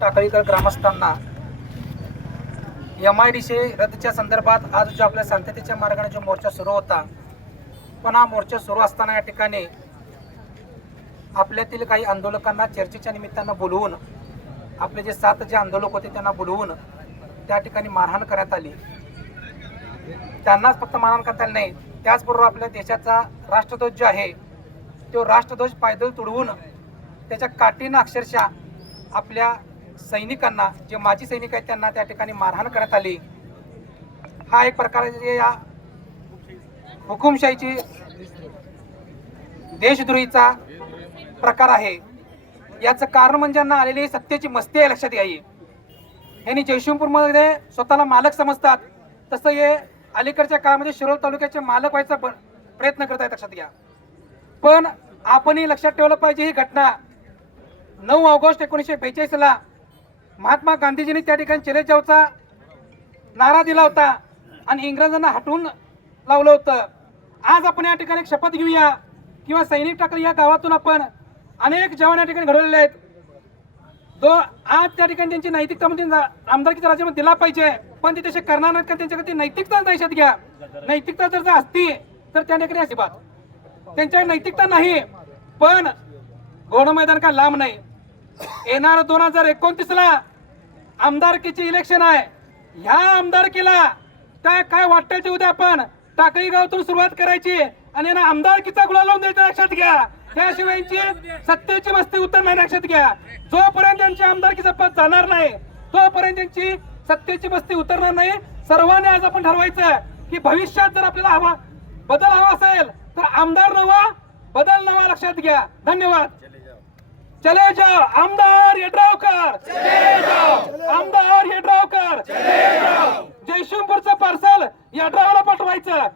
टाकळीकर ग्रामस्थांना MIDC रद्दच्या संदर्भात आज जो आपल्या शांततेच्या मार्गाने जो मोर्चा सुरू होता, पण हा मोर्चा सुरू असताना या ठिकाणी आपल्यातील काही आंदोलकांना चर्चेच्या निमित्तानं बोलवून, आपले जे 7 जे आंदोलक होते त्यांना बोलवून त्या ठिकाणी मारहाण करण्यात आली. त्यांनाच फक्त मारहाण करता आली नाही, त्याचबरोबर आपल्या देशाचा राष्ट्रध्वज जो आहे तो राष्ट्रध्वज पायदळ तुडवून त्याच्या काठीनं अक्षरशः आपल्या सैनिकांना, जे माजी सैनिक आहेत त्यांना त्या ठिकाणी मारहाण करण्यात आली. हा एक प्रकारे या हुकुमशाहीची देशद्रोहीचा प्रकार आहे. याचं कारण म्हणजे यांना आलेली सत्तेची मस्ती आहे, लक्षात घ्यावी. यांनी जयसिंगपूरमध्ये स्वतःला मालक समजतात, तसं हे अलीकडच्या काळामध्ये शिरोळ तालुक्याचे मालक व्हायचा प्रयत्न करत आहेत, लक्षात घ्या. पण आपणही लक्षात ठेवलं पाहिजे, ही घटना 9 ऑगस्ट 1942 महात्मा गांधीजींनी त्या ठिकाणी चले जावचा नारा दिला होता आणि इंग्रजांना हटवून लावलं होतं. आज आपण या ठिकाणी एक शपथ घेऊया किंवा सैनिक टाकळी या गावातून आपण अनेक जवान या ठिकाणी घडवलेले आहेत, जो आज त्या ठिकाणी त्यांची नैतिकता म्हणजे आमदारकीचा राज्यामध्ये दिला पाहिजे, पण ते तसे करणार नाहीत. का त्यांच्याकडे नैतिकता लक्षात घ्या. नैतिकता जर असती तर त्या ठिकाणी अजिबात त्यांच्याकडे नैतिकता नाही. पण घोडं मैदान का लांब नाही. येणार 2029 आमदारकीचे इलेक्शन आहे. ह्या आमदारकीला काय वाटतं ते उद्या आपण टाकळी गावातून सुरुवात करायची आणि यांना आमदारकीचा गुलाल लावून द्यायचा, लक्षात घ्या. त्याशिवाय सत्तेची मस्ती उत्तर नाही, लक्षात घ्या. जोपर्यंत त्यांची आमदारकीचा पद जाणार नाही तोपर्यंत त्यांची सत्तेची मस्ती उतरणार नाही. सर्वांनी आज आपण ठरवायचं की भविष्यात जर आपल्याला बदल हवा असेल तर आमदार नवा, बदल नवा, लक्षात घ्या. धन्यवाद. चले जाओ आमदार येड्रावकर, चले जाओ आमदार येड्रावकर, चले जाओ. जयसिंगपूरचं पार्सल येड्रावला पाठवायचं.